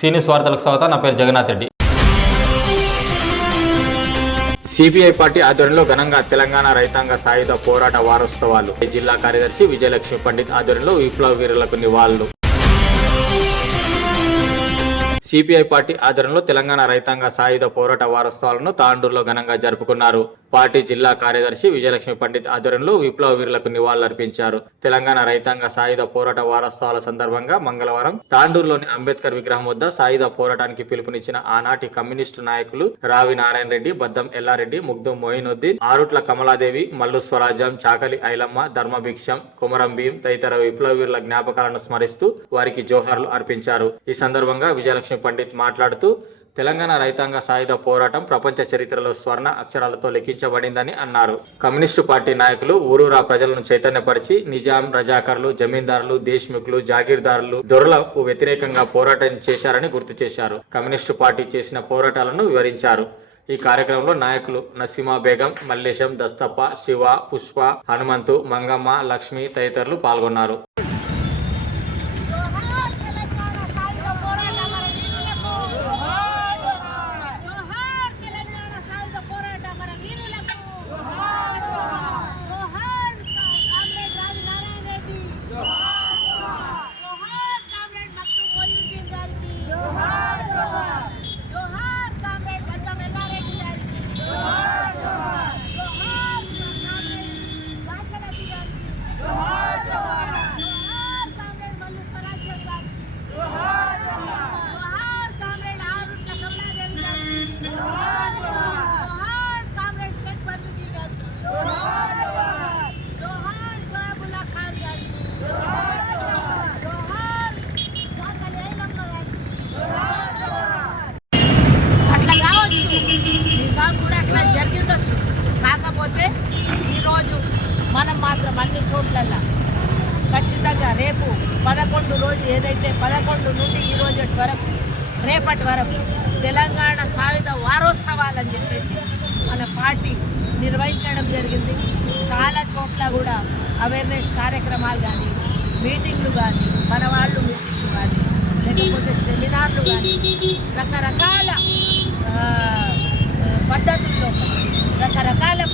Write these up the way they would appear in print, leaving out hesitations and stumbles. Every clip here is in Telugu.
సీనియస్ వార్తలకు స్వాగతం. నా పేరు జగన్నాథ్ రెడ్డి. సిపిఐ పార్టీ ఆధ్వర్యంలో ఘనంగా తెలంగాణ రైతాంగ సాయుధ పోరాట వారోత్సవాలు. జిల్లా కార్యదర్శి విజయలక్ష్మి పండిత్ ఆధ్వర్యంలో విప్లవ వీరులకు నివాళులు. సిపిఐ పార్టీ ఆధ్వర్యంలో తెలంగాణ రైతాంగ సాయుధ పోరాట వారోత్సవాలను తాండూరులో ఘనంగా జరుపుకున్నారు. పార్టీ జిల్లా కార్యదర్శి విజయలక్ష్మి పండిత్ ఆధ్వర్యంలో విప్లవ వీరులకు నివాళులర్పించారు. తెలంగాణ రైతాంగ సాయుధ పోరాట వారోత్సవాల సందర్భంగా మంగళవారం తాండూరులోని అంబేద్కర్ విగ్రహం వద్ద సాయుధ పోరాటానికి పిలుపునిచ్చిన ఆనాటి కమ్యూనిస్టు నాయకులు రావి నారాయణ రెడ్డి, బద్దం ఎల్లారెడ్డి, ముగ్ధం మొయినుద్దీన్, ఆరుట్ల కమలాదేవి, మల్లు స్వరాజ్యం, చాకలి ఐలమ్మ, ధర్మభిక్షం, కుమరం భీం తదితర విప్లవ వీరుల జ్ఞాపకాలను స్మరిస్తూ వారికి జోహార్లు అర్పించారు. ఈ సందర్భంగా విజయలక్ష్మి పండిత్ మాట్లాడుతూ తెలంగాణ రైతాంగ సాయుధ పోరాటం ప్రపంచ చరిత్రలో స్వర్ణ అక్షరాలతో లిఖించబడిందని అన్నారు. కమ్యూనిస్టు పార్టీ నాయకులు ఊరూరా ప్రజలను చైతన్యపరిచి నిజాం, రజాకర్లు, జమీందారులు, దేశ్ముఖ్లు, జాగీర్దారులు, దొరలకు వ్యతిరేకంగా పోరాటం చేశారని గుర్తు చేశారు. కమ్యూనిస్టు పార్టీ చేసిన పోరాటాలను వివరించారు. ఈ కార్యక్రమంలో నాయకులు నసీమా బేగం, మల్లేశం, దస్తప్ప, శివ, పుష్ప, హనుమంతు, మంగమ్మ, లక్ష్మి తదితరులు పాల్గొన్నారు. కాకపోతే ఈరోజు మనం మాత్రం అన్ని చోట్లల్లో ఖచ్చితంగా రేపు 11 రోజు ఏదైతే 11 నుండి ఈ రోజు వరకు రేపటి వరకు తెలంగాణ సాయుధ వారోత్సవాలని చెప్పేసి మన పార్టీ నిర్వహించడం జరిగింది. చాలా చోట్ల కూడా అవేర్నెస్ కార్యక్రమాలు కానీ, మీటింగ్లు కానీ, మన వాళ్ళు మీటింగ్లు కానీ, లేకపోతే సెమినార్లు కానీ, రకరకాల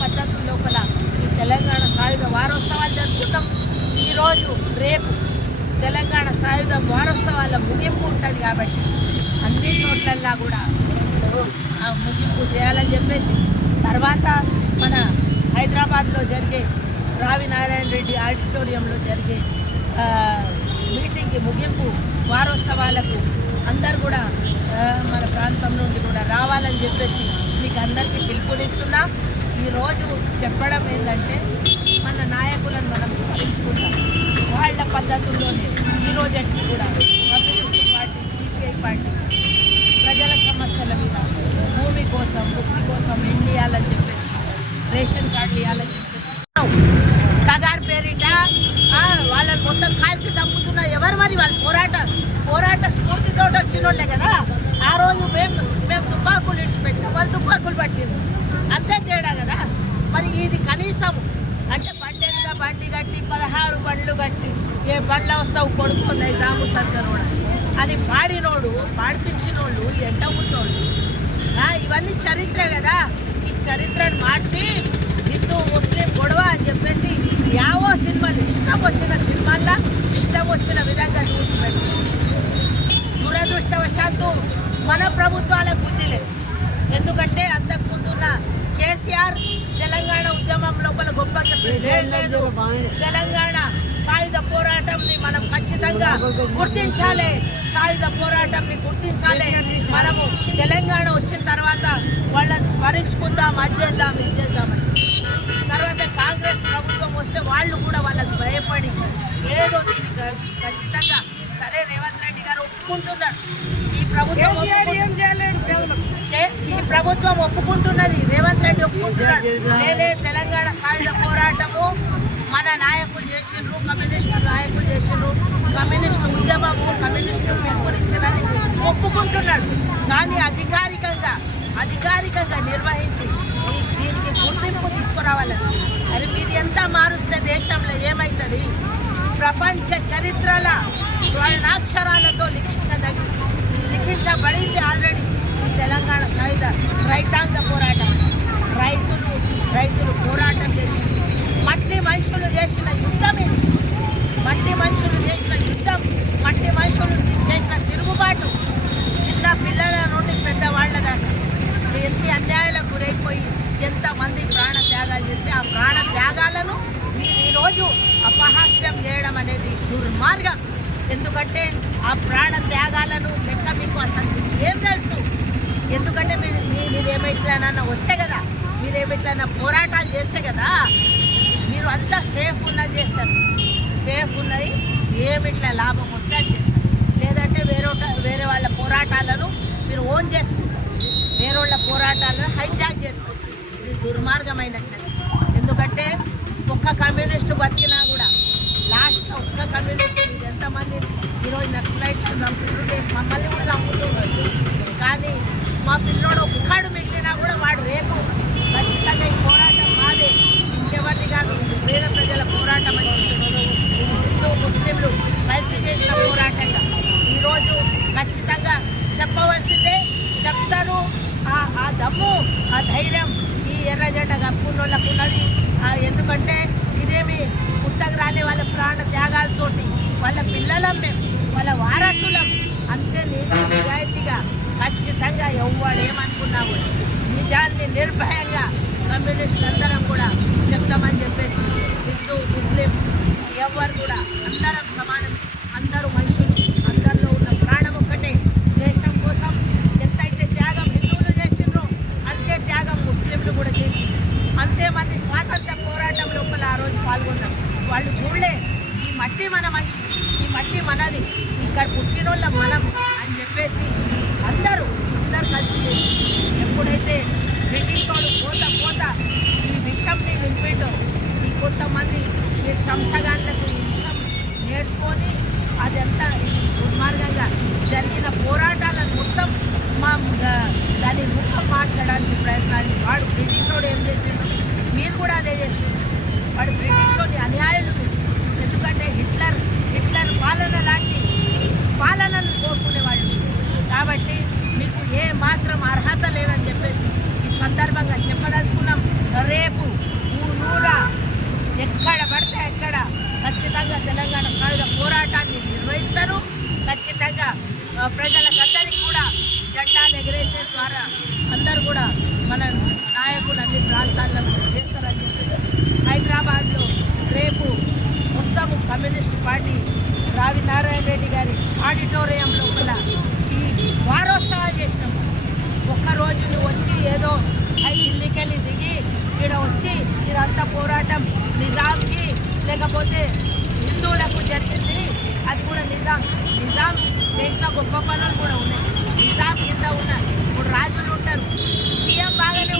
పద్ధతుల లోపల తెలంగాణ సాయుధ వారోత్సవాలు జరుపుకుంటాం. ఈరోజు రేపు తెలంగాణ సాయుధ వారోత్సవాల ముగింపు ఉంటుంది కాబట్టి అన్ని చోట్లల్లా కూడా ముగింపు చేయాలని చెప్పేసి తర్వాత మన హైదరాబాద్లో జరిగే రావి నారాయణ రెడ్డి ఆడిటోరియంలో జరిగే మీటింగ్కి ముగింపు వారోత్సవాలకు అందరు కూడా మన ప్రాంతం నుండి కూడా రావాలని చెప్పేసి మీకు అందరికీ పిలుపునిస్తున్నా. ఈరోజు చెప్పడం ఏంటంటే మన నాయకులను మనం స్మరించుకుంటాం. వాళ్ళ పద్ధతుల్లోనే ఈరోజు కూడా కమ్యూనిస్ట్ పార్టీ, సిపిఐ పార్టీ ప్రజల సమస్యల మీద భూమి కోసం, ముక్తి కోసం ఎండ్ ఇవ్వాలని చెప్పేసి, రేషన్ కార్డులు ఇవ్వాలని చెప్పేసి కగారు పేరిట వాళ్ళని మొత్తం కాల్చి చంపుతున్నా. ఎవరు మరి వాళ్ళు పోరాట స్ఫూర్తితో వచ్చిన వాళ్ళే కదా. ఆ రోజు మేము తుపాకులు ఇడిచిపెట్టాం, వాళ్ళు తుపాకులు పట్టింది, అంతే తేడా కదా. మరి ఇది కనీసం అంటే బండి కట్టి 16 బండ్లు కట్టి ఏ బండ్లు వస్తావు కొడుకు నైజాము సర్గరోడ అని పాడిపించినోళ్ళు ఎంట ఉన్నోళ్ళు. ఇవన్నీ చరిత్ర కదా. ఈ చరిత్రను మార్చి హిందూ ముస్లిం గొడవ అని చెప్పేసి యావో సినిమాలు ఇష్టం వచ్చిన విధంగా చూసి పెట్టి దురదృష్టవశాత్తు మన ప్రభుత్వాలకు బుద్ధి లేదు. ఎందుకంటే అంతకుముందున్న కేసీఆర్ తెలంగాణ ఉద్యమం లోపల గొప్పగా లేదు. తెలంగాణ సాయుధ పోరాటంని మనం ఖచ్చితంగా గుర్తించాలి. సాయుధ పోరాటంని గుర్తించాలి. మనము తెలంగాణ వచ్చిన తర్వాత వాళ్ళని స్మరించుకుందాం, అది చేద్దాం, ఇది చేద్దామని. తర్వాత కాంగ్రెస్ ప్రభుత్వం వస్తే వాళ్ళు కూడా వాళ్ళకి భయపడి ఏదో దీనికి ఖచ్చితంగా సరే రేవంత్ రెడ్డి గారు ఒప్పుకుంటున్నారు. ఈ ప్రభుత్వం ఒప్పుకుంటున్నది, రేవంత్ రెడ్డి ఒప్పుకుంటున్నాడు. తెలంగాణ సాయుధ పోరాటము మన నాయకులు చేసిండ్రు, కమ్యూనిస్టు నాయకులు చేసిండ్రు, కమ్యూనిస్టు ఉద్యమము, కమ్యూనిస్టు పిలుపునిచ్చినని ఒప్పుకుంటున్నాడు. కానీ అధికారికంగా నిర్వహించి దీనికి గుర్తింపు తీసుకురావాలని. అది మీరు ఎంత మారుస్తే దేశంలో ఏమవుతుంది? ప్రపంచ చరిత్రల స్వర్ణాక్షరాలతో లిఖించదగి లిఖించబడింది ఆల్రెడీ ఈ తెలంగాణ సాయుధ రైతాంగ పోరాటం. రైతులు పోరాటం చేసి మట్టి మనుషులు చేసిన యుద్ధం ఇది. మట్టి మనుషులు చేసిన యుద్ధం, మట్టి మనుషులు చేసిన తిరుగుబాటు, చిన్న పిల్లల నుండి పెద్దవాళ్ల దాకా ఎన్ని అన్యాయాలకు గురైపోయి ఎంతమంది ప్రాణ త్యాగాలు చేస్తే ఆ ప్రాణ త్యాగాలను మీరు ఈరోజు అపహాస్యం చేయడం అనేది దుర్మార్గం. ఎందుకంటే ఆ ప్రాణ త్యాగాలను లెక్క మీకు అసలు ఏం తెలుసు? ఎందుకంటే మీరు ఏమిట్లైనా వస్తే కదా, మీరు ఏమిట్లైనా పోరాటాలు చేస్తే కదా మీరు అంతా సేఫ్ ఉన్నది చేస్తారు. సేఫ్ ఉన్నది ఏమిట్లా లాభం వస్తే అది చేస్తారు. లేదంటే వేరే వాళ్ళ పోరాటాలను మీరు ఓన్ చేసుకుంటారు, వేరే వాళ్ళ పోరాటాలను హైజాక్ చేస్తారు. ఇది దుర్మార్గమైన చర్య. ఎందుకంటే ఒక్క కమ్యూనిస్టు బతికినా కూడా లాస్ట్లో ఒక్క కమ్యూనిస్టు ఎంతమంది ఈరోజు నక్సలైట్లు చంపుతుంటే మమ్మల్ని కూడా చంపుతున్నారు. కానీ మా పిల్లోడు ఒక్కడు మిగిలినా కూడా వాడు రేపు ఖచ్చితంగా ఈ పోరాటం మాదే, ఇంకెవరిది కాదు, పేద ప్రజల పోరాటం అని చెప్పి హిందూ ముస్లింలు కలిసి చేసిన పోరాటంగా ఈరోజు ఖచ్చితంగా చెప్పవలసిందే, చెప్తారు. ఆ దమ్ము, ఆ ధైర్యం ఈ ఎర్ర జెండా కప్పుకున్న వాళ్ళకు ఉన్నది. ఎందుకంటే ఇదేమి ఉత్తగా రాలే, వాళ్ళ ప్రాణ త్యాగాలతోటి వాళ్ళ పిల్లలం మేము, వాళ్ళ వారసులం. అంతే నీతి నిజాయితీగా ఖచ్చితంగా ఎవడేమనుకున్నా కూడా నిజాన్ని నిర్భయంగా కమ్యూనిస్టులు అందరం కూడా చెప్తామని చెప్పేసి హిందూ ముస్లిం ఎవరు కూడా అందరం సమానం, అందరూ మనుషులు, అందరిలో ఉన్న ప్రాణం ఒక్కటే. దేశం కోసం ఎంతైతే త్యాగం హిందువులు చేసిండ్రో అంతే త్యాగం ముస్లింలు కూడా చేసిండ్రు. అంతేమంది స్వాతంత్ర పోరాటం లోపల ఆ రోజు పాల్గొన్నారు. వాళ్ళు చూడలే ఈ మట్టి మన మనిషి, ఈ మట్టి మనది, ఇక్కడ పుట్టినోళ్ళ మనం అని చెప్పేసి అందరూ కలిసి చేసి ఎప్పుడైతే బ్రిటిష్ వాడు పోతా ఈ విషంని నింపిండో, ఈ కొంతమంది మీరు చెంచగాన్లకు ఈ విషం నేర్చుకొని అదంతా దుర్మార్గంగా జరిగిన పోరాటాలను మొత్తం దాని ముఖం మార్చడానికి ప్రయత్నాలు. వాడు బ్రిటిష్ వాడు ఏం చేసిండు, మీరు కూడా అదే చేసిండు. వాడు బ్రిటిష్ వాడి అన్యాయులు. ఎందుకంటే హిట్లర్ పాలన లాంటి పాలనను కోరుకునేవాళ్ళు. కాబట్టి మీకు ఏ మాత్రం అర్హత లేదని చెప్పేసి ఈ సందర్భంగా చెప్పదలుచుకున్నాం. రేపు ఊరూరా ఎక్కడ పడితే అక్కడ ఖచ్చితంగా తెలంగాణ సాయుధ పోరాటాన్ని నిర్వహిస్తారు. ఖచ్చితంగా ప్రజలకందరికీ కూడా జెండాలు ఎగరేసే ద్వారా అందరూ కూడా మన నాయకులు అన్ని ప్రాంతాల్లో చేస్తారని చెప్పేసి హైదరాబాద్లో రేపు మొత్తము కమ్యూనిస్ట్ పార్టీ రావి నారాయణ రెడ్డి గారి ఆడిటోరియం లోపల ఈ వారోత్సవాలు చేసినాము. ఒక్కరోజు వచ్చి ఏదో ఢిల్లీకి వెళ్ళి దిగి ఇక్కడ వచ్చి ఇదంతా పోరాటం నిజాంకి లేకపోతే హిందువులకు జరిగింది, అది కూడా నిజాం చేసిన గొప్ప పనులు కూడా ఉన్నాయి. నిజాం కింద ఉన్న ఇప్పుడు రాజులు ఉంటారు, సీఎం బాగానే